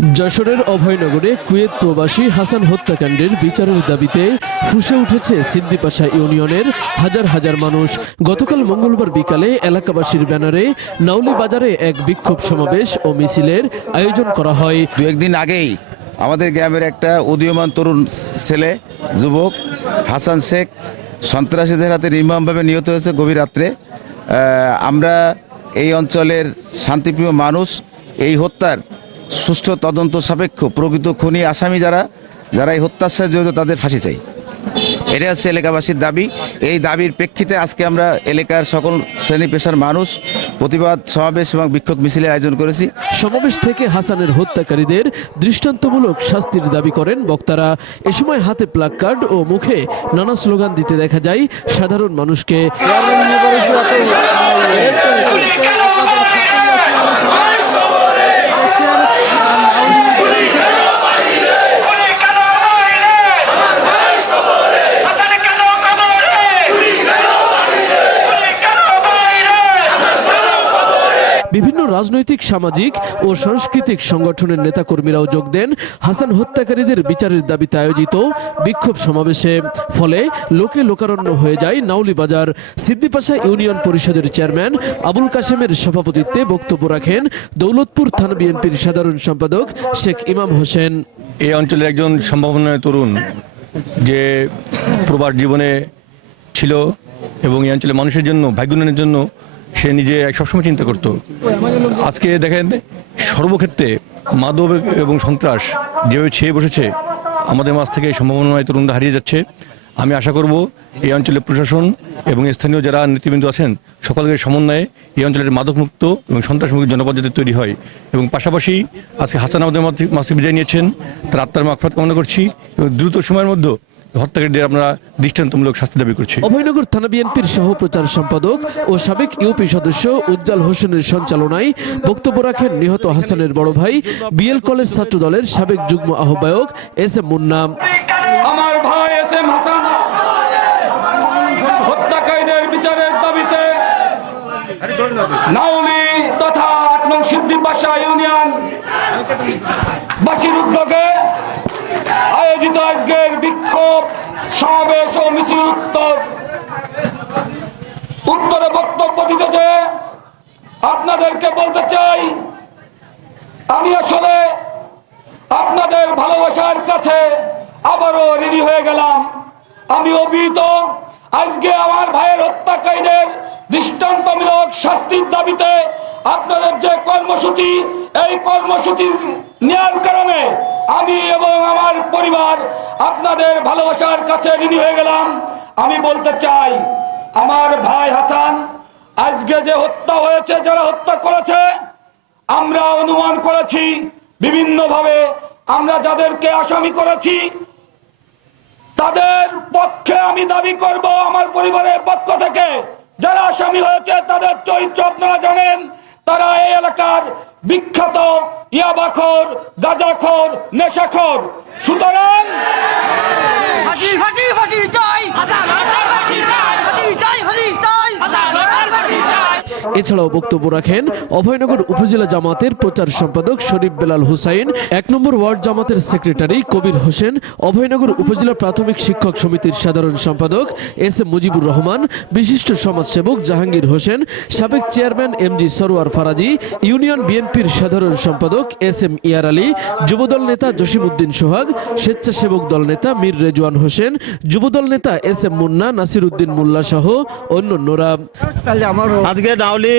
যশোরের অভয়নগরে কুয়েত প্রবাসী হাসান হত্যাকাণ্ডের বিচারের দাবিতে ফুঁসে উঠেছে সিদ্দিপাশা ইউনিয়নের হাজার হাজার মানুষ। গতকাল মঙ্গলবার বিকালে এলাকাবাসীর ব্যানারে নাউলি বাজারে এক বিক্ষোভ সমাবেশ ও মিছিলের আয়োজন করা হয়। দু একদিন আগেই আমাদের গ্রামের একটা উদীয়মান তরুণ ছেলে যুবক হাসান শেখ সন্ত্রাসীদের হাতে নির্মমভাবে নিহত হয়েছে গভীর রাত্রে। আমরা এই অঞ্চলের শান্তিপ্রিয় মানুষ এই হত্যার সুষ্ঠু তদন্ত সাপেক্ষ প্রকৃত খুনি আসামি যারা এই হত্যার সাথে জড়িত তাদের ফাঁসি চাই। এটা হচ্ছে এলাকাবাসীর দাবি। এই দাবির প্রেক্ষিতে আজকে আমরা এলাকার সকল শ্রেণী পেশার মানুষ প্রতিবাদ সমাবেশ এবং বিক্ষোভ মিছিলের আয়োজন করেছি। সমাবেশ থেকে হাসানের হত্যাকারীদের দৃষ্টান্তমূলক শাস্তির দাবি করেন বক্তারা। এ সময় হাতে প্লাকার্ড ও মুখে নানা স্লোগান দিতে দেখা যায় সাধারণ মানুষকে। বিভিন্ন রাজনৈতিক, সামাজিক ও সাংস্কৃতিক সংগঠনের নেতাকর্মীরাও যোগ দেন হাসান হত্যাকারীদের বিচারের দাবিতে আয়োজিত বিক্ষোভ সমাবেশে। ফলে লোকে লোকারণ্য হয়ে যায় নাউলি বাজার। সিদ্দিপাশা ইউনিয়ন পরিষদের চেয়ারম্যান আবুল কাশেমের সভাপতিত্বে বক্তব্য রাখেন দৌলতপুর থানা বিএনপির সাধারণ সম্পাদক শেখ ইমাম হোসেন। এই অঞ্চলের একজন সম্ভাবনাময় তরুণ যে প্রবাস জীবনে ছিল এবং এই অঞ্চলের মানুষের জন্য, ভাগ্য উন্নয়নের জন্য সে নিজে সবসময় চিন্তা করত। আজকে দেখেন সর্বক্ষেত্রে মাদক এবং সন্ত্রাস যেভাবে ছেয়ে বসেছে, আমাদের মাঝ থেকে এই সম্ভাবনাময় তরুণরা হারিয়ে যাচ্ছে। আমি আশা করব এই অঞ্চলের প্রশাসন এবং স্থানীয় যারা নেতৃবৃন্দ আছেন সকলের সমন্বয়ে এই অঞ্চলের মাদকমুক্ত এবং সন্ত্রাসমুক্ত জনপদ যাতে তৈরি হয়। এবং পাশাপাশি আজকে হাসান আমাদের মাঝে বিদায় নিয়েছেন, তার আত্মার মাগফিরাত কামনা করছি এবং দ্রুত সময়ের মধ্যে হত্যাকারীদের আমরা দৃষ্টান্তমূলক শাস্তি দাবি করছি। অভয়নগর থানা বিএনপির সহপ্রচার সম্পাদক ও সাবেক ইউপি সদস্য উজ্জ্বল হোসেনের সঞ্চালনায় বক্তব্য রাখেন নিহত হাসানের বড় ভাই বিএল কলেজ ছাত্র দলের সাবেক যুগ্ম আহ্বায়ক এস এম মুন্না। আমার ভাই এস এম হাসান হত্যাকারীদের বিচারের দাবিতে নাউলি তথা ৮ নং সিদ্দিপাশা ইউনিয়ন বাসীর উদ্যোগে আয়োজিত আজকের বিক্ষোভ সমাবেশ ও মিছিল উত্তরে বক্তব্য দিতে যে আপনাদেরকে বলতে চাই, আমি আসলে আপনাদের ভালোবাসার কাছে আবারও ঋণী হয়ে গেলাম। আমি অভিহিত আজকে আমার ভাইয়ের হত্যাকারীদের দৃষ্টান্তমূলক শাস্তির দাবিতে আপনাদের যে কর্মসূচি, এই কর্মসূচি নেওয়ার কারণে আমি এবং আমার পরিবার আপনাদের ভালোবাসার কাছে ঋণী হয়ে গেলাম। আমি বলতে চাই, আমার ভাই হাসান আজকে যে হত্যা হয়েছে, যারা হত্যা করেছে আমরা অনুমান করেছি বিভিন্নভাবে, আমরা যাদেরকে আসামি করেছি তাদের পক্ষে আমি দাবি করব আমার পরিবারের পক্ষ থেকে যারা আসামি হয়েছে তাদের চরিত্র আপনারা জানেন। তারা এই এলাকার বিখ্যাত ইয়াবাখোর, গাঁজাখোর, নেশাখোর। সুতরাং এছাড়াও বক্তব্য রাখেন অভয়নগর উপজেলা জামাতের প্রচার সম্পাদক শরীফ বেলাল হুসাইন, ১ নম্বর ওয়ার্ড জামাতের সেক্রেটারি কবির হোসেন, অভয়নগর উপজেলা প্রাথমিক শিক্ষক সমিতির সাধারণ সম্পাদক এস এম মুজিবুর রহমান, বিশিষ্ট সমাজসেবক জাহাঙ্গীর হোসেন, সাবেক chairman MG Sarwar Faraji, union বিএনপির সাধারণ সম্পাদক এস এম ইয়ার আলী, যুবদল নেতা জসিমউদ্দিন সোহাগ, স্বেচ্ছাসেবক দল নেতা মীর রেজওয়ান হোসেন, যুবদল নেতা এস এম মুন্না, নাসির উদ্দিন মোল্লা সহ অন্যান্যরা। আজকে নাউলি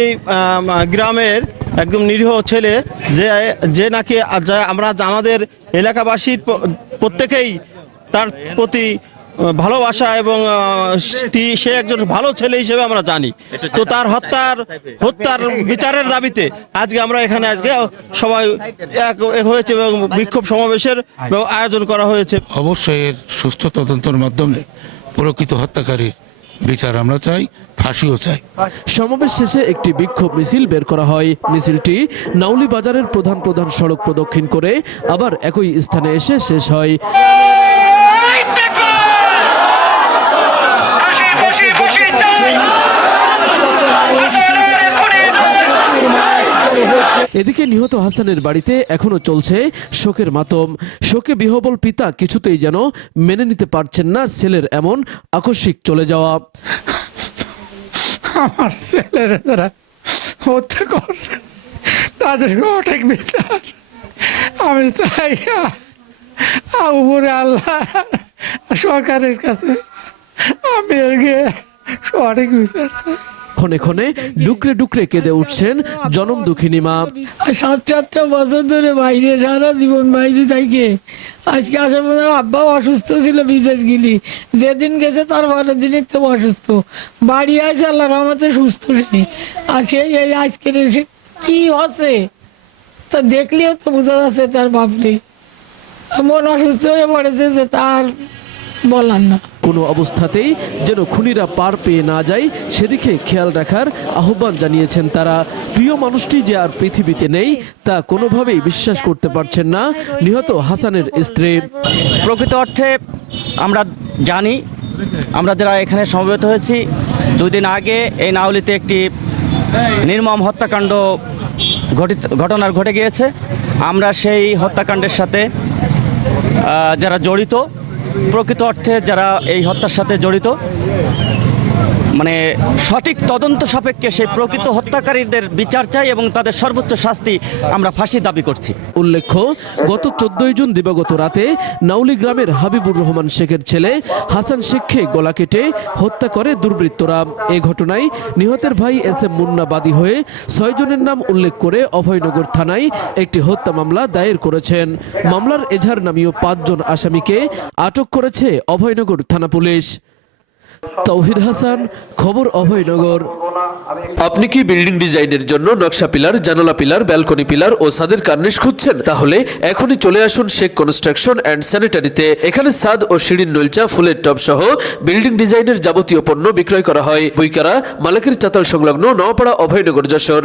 গ্রামের একদম নিরীহ ছেলে যে নাকি আমরা আমাদের এলাকাবাসীর প্রত্যেকেই তার প্রতি ভালোবাসা এবং সে একজন ভালো ছেলে হিসেবে আমরা জানি। তো তার হত্যার বিচারের দাবিতে আজকে আমরা এখানে সবাই এক হয়েছে এবং বিক্ষোভ সমাবেশের আয়োজন করা হয়েছে। অবশ্যই এর সুষ্ঠু তদন্তের মাধ্যমে প্রকৃত হত্যাকারীর বিচার আমরা চাই, ফাঁসিও চাই। সমাবেশ শেষে একটি বিক্ষোভ মিছিল বের করা হয়। মিছিলটি নাউলি বাজারের প্রধান সড়ক প্রদক্ষিণ করে আবার একই স্থানে এসে শেষ হয়। এদিকে নিহত হাসানের বাড়িতে এখনো চলছে শোকের মাতম। শোকে বিহবল পিতা কিছুতেই যেন মেনে নিতে পারছেন না ছেলের এমন আকস্মিক চলে যাওয়া। আমার ছেলেরা যারা হত্যা করছে তাদের সঠিক বিচার আমি চাই। উপরে আল্লাহ সরকারের কাছে আমি সঠিক বিচার চাই। ক্ষণে ক্ষণে ডুকরে ডুকরে কেঁদে উঠছেন জনম দুঃখিনী মা। 7-8টা বছর ধরে বাইরে, সারা জীবন বাইরে থাকে। আজকে আসার পর আব্বাও অসুস্থ ছিল, বিদেশ গেলি, যেদিন গেছে তার পরের দিনই তো অসুস্থ। বাড়ি আছে আল্লাহ রহমতে সুস্থ নেই। আর সেই এই আজকের কি হচ্ছে তা দেখলেও তো বোঝা যাচ্ছে তার বাপরে এমন অসুস্থ হয়ে পড়েছে যে তার বলার না। কোনো অবস্থাতেই যেন খুনিরা পার পেয়ে না যায় সেদিকে খেয়াল রাখার আহ্বান জানিয়েছেন তারা। প্রিয় মানুষটি যে আর পৃথিবীতে নেই তা কোনোভাবেই বিশ্বাস করতে পারছেন না নিহত হাসানের স্ত্রী। প্রকৃত অর্থে আমরা জানি, আমরা যারা এখানে সমবেত হয়েছি, 2 দিন আগে এই নাউলিতে একটি নির্মম হত্যাকাণ্ড ঘটনার ঘটে গিয়েছে। আমরা সেই হত্যাকাণ্ডের সাথে যারা জড়িত, প্রকৃত অর্থে যারা এই হত্যার সাথে জড়িত, মানে সঠিক তদন্ত সাপেক্ষে সেই প্রকৃত হত্যাকারীদের বিচার চাই এবং তাদের সর্বোচ্চ শাস্তি আমরা ফাঁসি দাবি করছি। উল্লেখ্য, গত 14 জুন দিবাগত রাতে নাউলি গ্রামের হাবিবুর রহমান শেখের ছেলে হাসান শেখকে গলা কেটে হত্যা করে দুর্বৃত্তরা। এ ঘটনায় নিহতের ভাই SM মুন্না বাদী হয়ে 6 জনের নাম উল্লেখ করে অভয়নগর থানায় একটি হত্যা মামলা দায়ের করেছেন। মামলার এজাহারনামীয় 5 জন আসামিকে আটক করেছে অভয়নগর থানা পুলিশ। তৌহিদ হাসান, খবর অভয়নগর। আপনি কি বিল্ডিং ডিজাইনের জন্য নকশা পিলার, জানালা পিলার, ব্যালকনি পিলার ও ছাদের কার্নিশ খুঁজছেন? তাহলে এখনই চলে আসুন শেখ কনস্ট্রাকশন অ্যান্ড স্যানিটারিতে। এখানে ছাদ ও সিঁড়ির নলচা, ফুলের টব সহ বিল্ডিং ডিজাইনের যাবতীয় পণ্য বিক্রয় করা হয়। বইকারা মালিকের চাতাল সংলগ্ন নওপাড়া, অভয়নগর, যশোর।